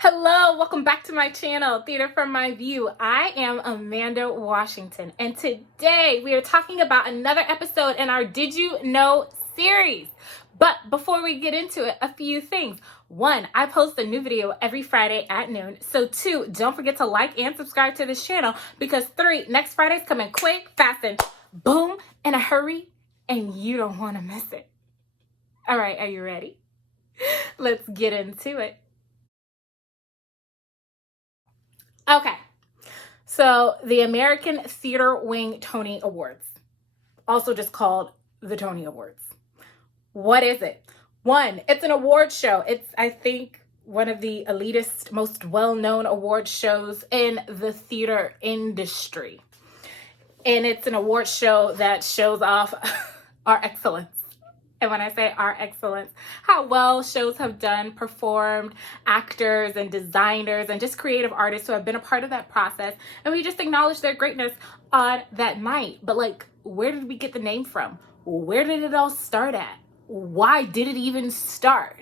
Hello, welcome back to my channel, Theater from My View. I am Amanda Washington, and today we are talking about another episode in our Did You Know series. But before we get into it, a few things. One, I post a new video every Friday at noon. So two, don't forget to like and subscribe to this channel because three, next Friday's coming quick, fast, and boom, in a hurry, and you don't want to miss it. All right, are you ready? Let's get into it. Okay, so the American Theater Wing Tony Awards, also just called the Tony Awards. What is it? One, it's an award show. It's, I think, one of the elitist, most well-known award shows in the theater industry. And it's an award show that shows off our excellence. And when I say our excellence, how well shows have done, performed, actors and designers and just creative artists who have been a part of that process. And we just acknowledge their greatness on that night. But like, where did we get the name from? Where did it all start at? Why did it even start?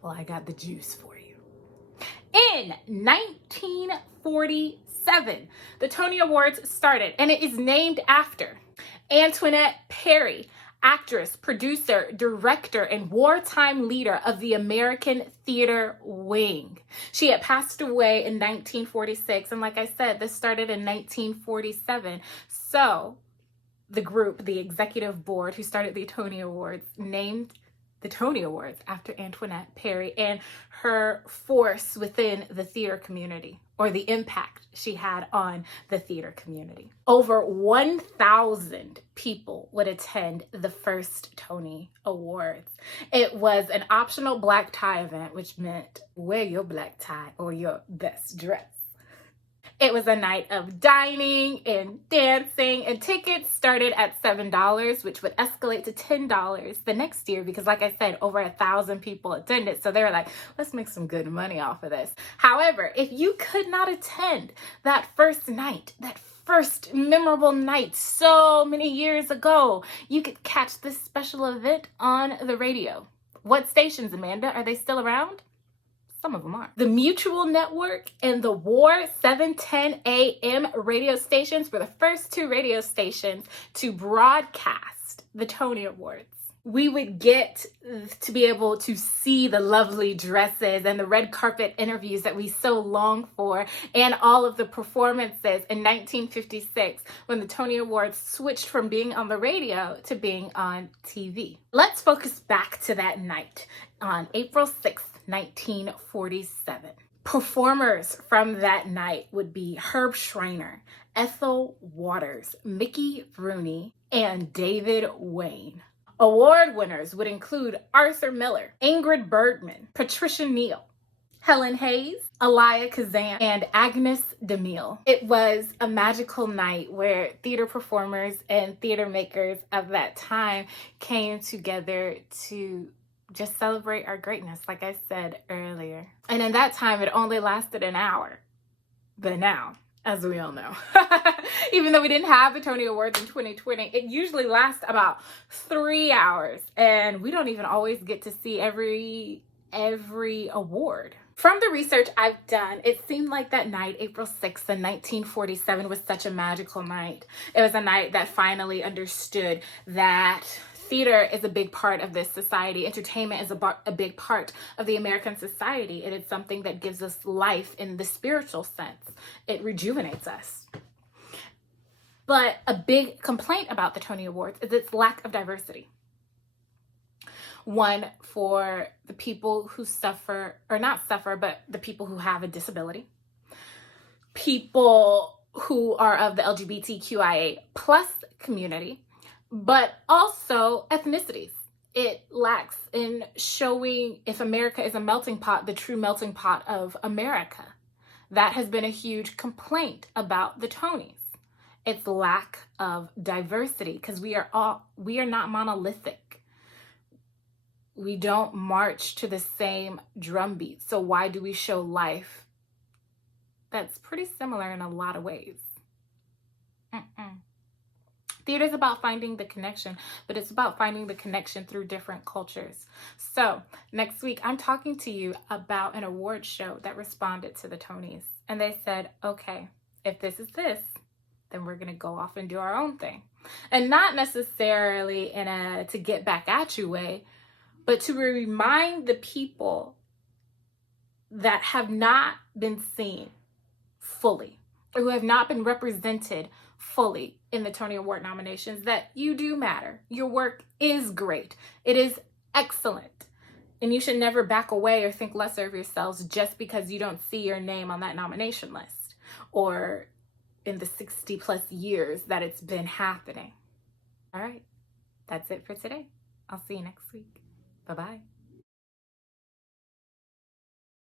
Well, I got the juice for you. In 1947, the Tony Awards started, and it is named after Antoinette Perry, actress, producer, director, and wartime leader of the American Theater Wing. She had passed away in 1946, and like I said, this started in 1947. So the group, the executive board who started the Tony Awards, named the Tony Awards after Antoinette Perry and her force within the theater community, or the impact she had on the theater community. Over 1,000 people would attend the first Tony Awards. It was an optional black tie event, which meant wear your black tie or your best dress. It was a night of dining and dancing, and tickets started at $7, which would escalate to $10 the next year because, like I said, over 1,000 people attended. So they were like, let's make some good money off of this. However, if you could not attend that first night, that first memorable night so many years ago, you could catch this special event on the radio. What stations, Amanda? Are they still around? Some of them are. The Mutual Network and the War 710 AM radio stations were the first two radio stations to broadcast the Tony Awards. We would get to be able to see the lovely dresses and the red carpet interviews that we so long for, and all of the performances in 1956 when the Tony Awards switched from being on the radio to being on TV. Let's focus back to that night on April 6th, 1947. Performers from that night would be Herb Schreiner, Ethel Waters, Mickey Rooney, and David Wayne. Award winners would include Arthur Miller, Ingrid Bergman, Patricia Neal, Helen Hayes, Elia Kazan, and Agnes DeMille. It was a magical night where theater performers and theater makers of that time came together to just celebrate our greatness, like I said earlier. And in that time, it only lasted an hour. But now, as we all know, even though we didn't have the Tony Awards in 2020, it usually lasts about 3 hours. And we don't even always get to see every award. From the research I've done, it seemed like that night, April 6th in 1947, was such a magical night. It was a night that finally understood that theater is a big part of this society. Entertainment is a big part of the American society. It is something that gives us life in the spiritual sense. It rejuvenates us. But a big complaint about the Tony Awards is its lack of diversity. One, for the people who suffer, or not suffer, but the people who have a disability. People who are of the LGBTQIA plus community. But also ethnicities. It lacks in showing if America is a melting pot, the true melting pot of America. That has been a huge complaint about the Tonys. Its lack of diversity, because we are not monolithic. We don't march to the same drum beat. So why do we show life that's pretty similar in a lot of ways? Theater is about finding the connection, but it's about finding the connection through different cultures. So next week, I'm talking to you about an award show that responded to the Tonys. And they said, okay, if this is this, then we're going to go off and do our own thing. And not necessarily in a to get back at you way, but to remind the people that have not been seen fully, or who have not been represented fully in the Tony Award nominations, that you do matter. Your work is great. It is excellent. And you should never back away or think lesser of yourselves just because you don't see your name on that nomination list or in the 60 plus years that it's been happening. All right, that's it for today. I'll see you next week. Bye-bye.